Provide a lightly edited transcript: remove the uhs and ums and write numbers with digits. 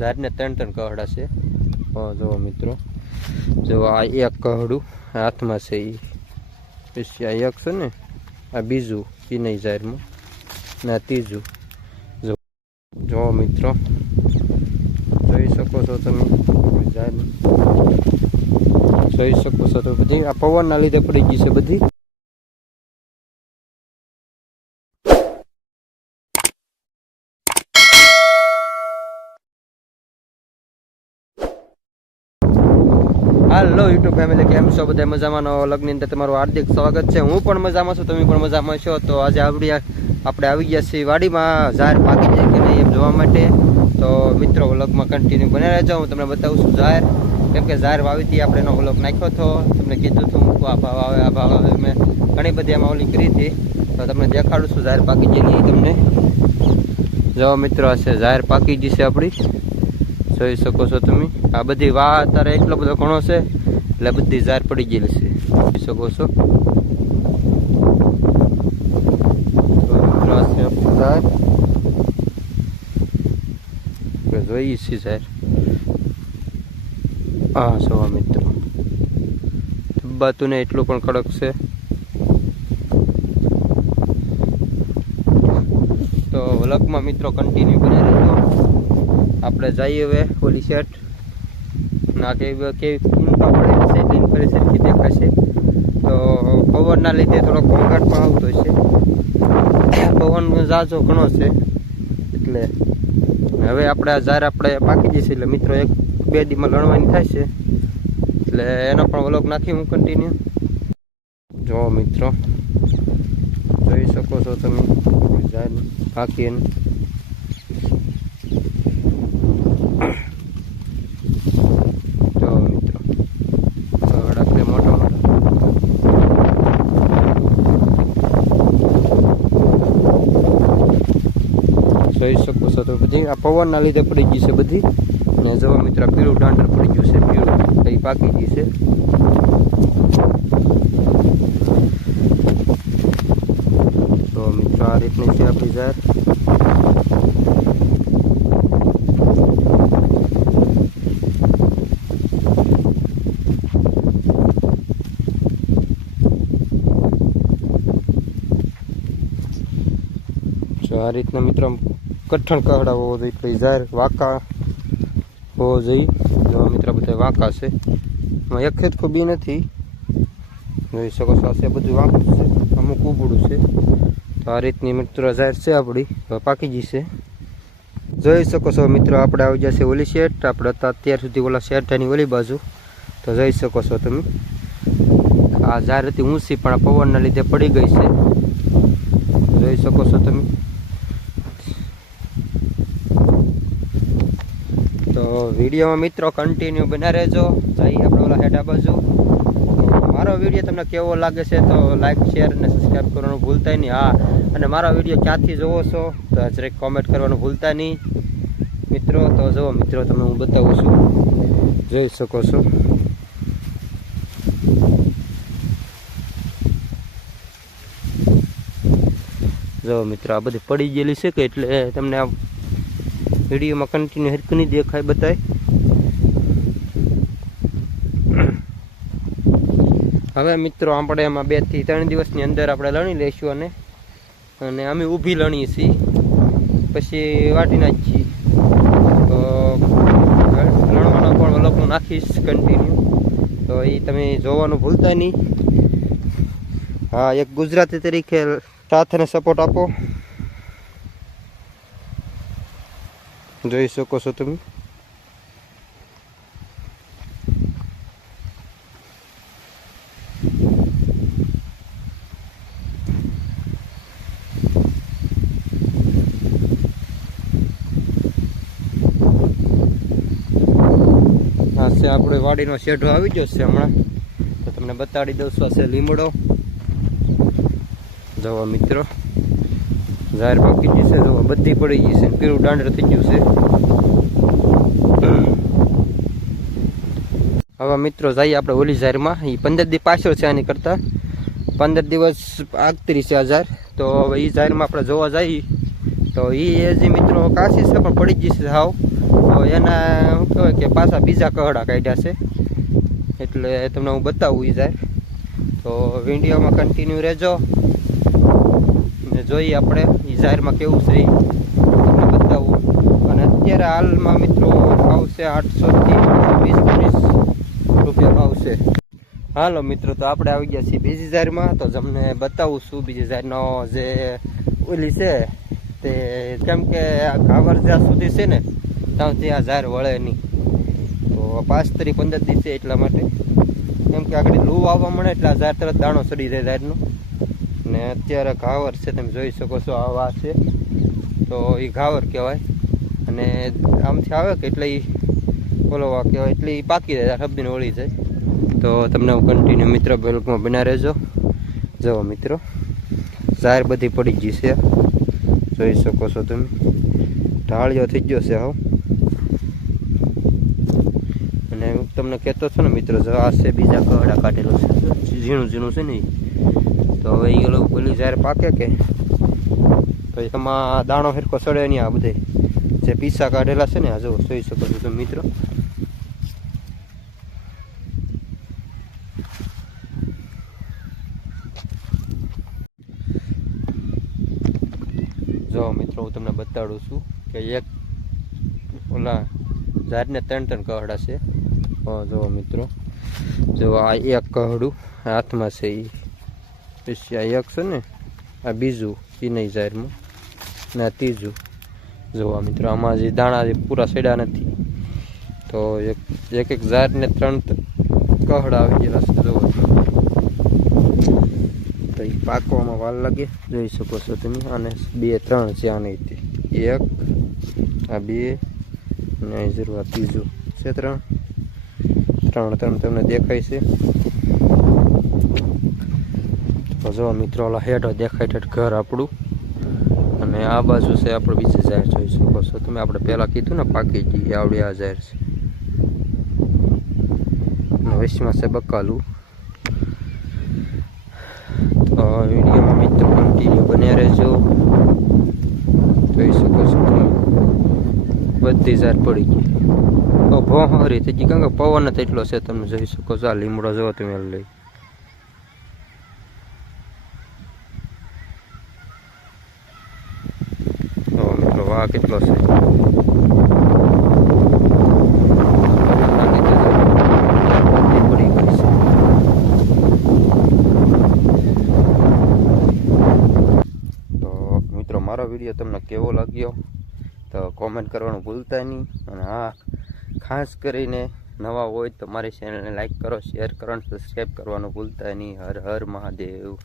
ઝાડને 3 કહડા છે। જો મિત્રો, જો આ એક કહડું હાથમાં છે, એ પછી આ એક છે ને, આ બીજું એ નહીં ઝાડમાં, ને આ ત્રીજું। જો મિત્રો, જોઈ શકો છો તમે, ઝાડ જોઈ શકો છો તો બધી આ પવનના લીધે પડી ગઈ છે બધી। હાલો યુટ્યુબ ફેમિલી, કેમ છો બધા? મજામાં? લગ્નની અંદર તમારું હાર્દિક સ્વાગત છે। હું પણ મજામાં છું, તમે પણ મજામાં છો। તો આજે આપણે આવી ગયા છીએ વાડીમાં ઝાડ પાકી જાય કે નહીં એમ જોવા માટે। તો મિત્રો વ્લોગમાં કન્ટિન્યુ બને રહેજો, હું તમને બતાવું છું ઝાડ, કેમ કે ઝાડ વાવીથી આપણે એનો વ્લોગ નાખ્યો હતો, તમને કીધું હતું મૂકવા આ ભાવ આવે મેં ઘણી બધી એમાં ઓલી કરી હતી। તો તમને દેખાડું છું ઝાડ પાકી ગયેલી તમને। જો મિત્રો, આ છે ઝાડ પાકી ગઈ છે આપણી, જોઈ શકો છો તમે। આ બધી વાહ અત્યારે એટલો બધો ઘણો છે એટલે બધી ઝાડ પડી ગયેલી છે, જોઈ શકો છો। જોઈએ છે ઝાડ, હા જોવા મિત્રો, બાતું ને એટલું પણ કડક છે। તો વ્લોગમાં મિત્રો કન્ટિન્યુ કરી રહેજો। આપણે જઈએ હવે ઓલી શેટ ના કેવી કિંમતો પડે છે, દિન પરિસ્થિતિ દેખાશે। તો પવનના લીધે થોડોક ઘોંઘાટ પણ આવતો છે, પવન ઝાઝો ઘણો છે એટલે હવે આપણે આ ઝાડ આપણે પાકી જશે એટલે મિત્રો 1-2 દીમાં લણવાની થાય છે, એટલે એનો પણ વ્લોગ નાખી હું કન્ટિન્યુ। જો મિત્રો, જોઈ શકો છો તમે ઝાડ પાકી જોઈ શકો છો તો બધી આ પવનના લીધે પડી ગઈ છે બધી। ને જો મિત્રો, પીળું દાંડર પડી ગયું છે, પીળું એ પાકી ગઈ છે। તો મિત્રો, આ રીતની છે આપણી ઝાડ। જો આ રીતના મિત્રો કઠણ કહડા હોવો જોઈએ, પછી ઝાડ વાંકા હોવો જોઈએ। જો મિત્રો, બધા વાંકા છે, એમાં એક ખેતકો બી નથી, જોઈ શકો છો। આ બધું વાંકું છે, અમુક ઉબડું છે। તો આ રીતની મિત્રો ઝાડ છે આપણી, પાકી જશે। જોઈ શકો છો મિત્રો, આપણે આવી જશે ઓલી શેઠ, આપણે હતા અત્યાર સુધી ઓલા શેઠની ઓલી બાજુ। તો જોઈ શકો છો તમે, આ ઝાડ હતી ઊંચી પણ આ પવનના લીધે પડી ગઈ છે, જોઈ શકો છો તમે। તો વિડીયોમાં મિત્રો કન્ટિન્યુ બના રહેજો, જઈએ આપણે ઓલા હેડા બાજુ। તો મારો વિડીયો તમને કેવો લાગે છે તો લાઈક, શેર અને સબસ્ક્રાઈબ કરવાનું ભૂલતા નહીં। હા, અને મારો વિડીયો ક્યાંથી જોવો છો તો જરાક કોમેન્ટ કરવાનું ભૂલતા નહીં મિત્રો। તો જુઓ મિત્રો, તમને હું બતાવું છું, જોઈ શકો છો। જો મિત્રો, આ બધી પડી ગયેલી છે કે એટલે તમને આ વિડીયોમાં કન્ટિન્યુ હરખું નહીં દેખાય બતાય। હવે મિત્રો, આપણે એમાં 2 થી 3 દિવસની અંદર આપણે લણી લઈશું, અને અમે ઊભી લણીએ છીએ, પછી વાટી નાખીએ। તો લણવાનો પણ વ્લોગ હું નાખીશ કન્ટિન્યુ, તો એ તમે જોવાનું ભૂલતા નહીં। હા, એક ગુજરાતી તરીકે સાથ અને સપોર્ટ આપો, જોઈ શકો છો તમે। આ છે આપણે વાડીનો શેઢો આવી ગયો છે હમણાં, તો તમને બતાડી દઉં છું। આ છે લીમડો, જુઓ મિત્રો, ઝાડ પાકી ગઈ છે, જુઓ બધી પડી ગઈ છે, પીળું દાંડર થઈ ગયું છે। હવે મિત્રો જઈએ આપણે ઓલી ઝાડમાં, એ 15 દી પાછળ છે આની કરતાં, 15 દિવસ આગતરી છે આ ઝાડ। તો હવે એ ઝાડમાં આપણે જોવા જઈએ તો એ હજી મિત્રો કાચી છે પણ પડી ગઈ છે હાવ, એના શું કહેવાય કે પાછા બીજા કહડા કાઢ્યા છે, એટલે તમને હું બતાવું એ ઝાર. તો વિડીયોમાં કન્ટિન્યુ રહેજો ને જોઈએ આપણે એ ઝારમાં કેવું છે એ તમને બતાવું. અને અત્યારે હાલમાં મિત્રો ભાવ છે 800 થી 820 રૂપિયા ભાવ છે. હાલો મિત્રો, તો આપણે આવી ગયા છીએ બીજી ઝારમાં. તો તમને બતાવું છું બીજી ઝારનો જે ઓલી છે તે, કેમ કે આ ઘાવર જ્યાં સુધી છે ને ત્યાં સુધી આ ઝાર વળે નહીં. તો 5 થી 15 દિવસ છે એટલા માટે, કેમ કે આગળ લૂ આવવા મળે એટલે આ ઝાર તરત દાણો ચડી જાય ઝારનો. ને અત્યારે ઘાવર છે, તમે જોઈ શકો છો આવા છે, તો એ ઘાવર કહેવાય. અને આમથી આવે કે એટલે એ બોલવા કહેવાય એટલે એ પાકી જાય, હબીને વળી જાય. તો તમને હું કન્ટિન્યુ મિત્ર બ્લોગમાં બના રહેજો. જુઓ મિત્રો, ઝાર બધી પડી ગઈ છે, જોઈ શકો છો તમે, ઢાળિયો થઈ ગયો છે હવે. અને હું તમને કહેતો છો ને મિત્રો, જો આ છે બીજા કહડા કાઢેલો છે, ઝીણું ઝીણું છે ને. તો હવે એ ઓલી ઝાર પાકે કે તો એમાં દાણો હેરકો સડે નહીં. આ બધે જે પીસા કાઢેલા છે ને, આ જો જોઈ શકો છો તમે મિત્રો. જો મિત્રો, હું તમને બતાડું છું કે એક ઓલા ઝાડને 3 કહડા છે. જો મિત્રો, જો આ એક કહડું હાથમાં છે, એ પછી આ એક છે ને, આ બીજું એ નહીં ઝારમાં, ને આ ત્રીજું. જોવા મિત્રો, આમાં જે દાણા જે પૂરા સડ્યા નથી. તો એક ઝાડને 3 કહડા આવી ગયેલા છે. જોવો તો એ પાકવામાં વાર લાગે, જોઈ શકો છો તમે. અને 2 3 છે આની, 1 આ 2 અને જરૂર આ ત્રીજું છે, 3 તમને દેખાય છે. તો જો મિત્રો, ઓલા હેઠો દેખાય છે ઘર આપણું, અને આ બાજુ છે આપણે બીજી ઝાર, જોઈ શકો છો તમે. આપણે પહેલાં કીધું ને પાકી ગઈ આવડી આ ઝાર છે. વૈશમાં છે બકાલું. તો વિડીયોમાં મિત્રો કન્ટિન્યુ બન્યા રહેજો. જોઈ શકો છો તમે, બધી ઝાર પડી ગઈ. તો ભોંહરી થઈ ગઈ, કારણ કે પવન જ એટલો છે. તમે જોઈ શકો છો, આ લીમડો જોવો તમે લઈ. તો મિત્રો, વાહ કેટલો છે. મારો વિડીયો તમને કેવો લાગ્યો તો કોમેન્ટ કરવાનું ભૂલતા નહીં. અને હા, ખાસ કરીને નવા હોય તો મારી ચેનલને લાઈક કરો, શેર કરો અને સબસ્ક્રાઈબ કરવાનું ભૂલતા નહીં. હર હર મહાદેવ.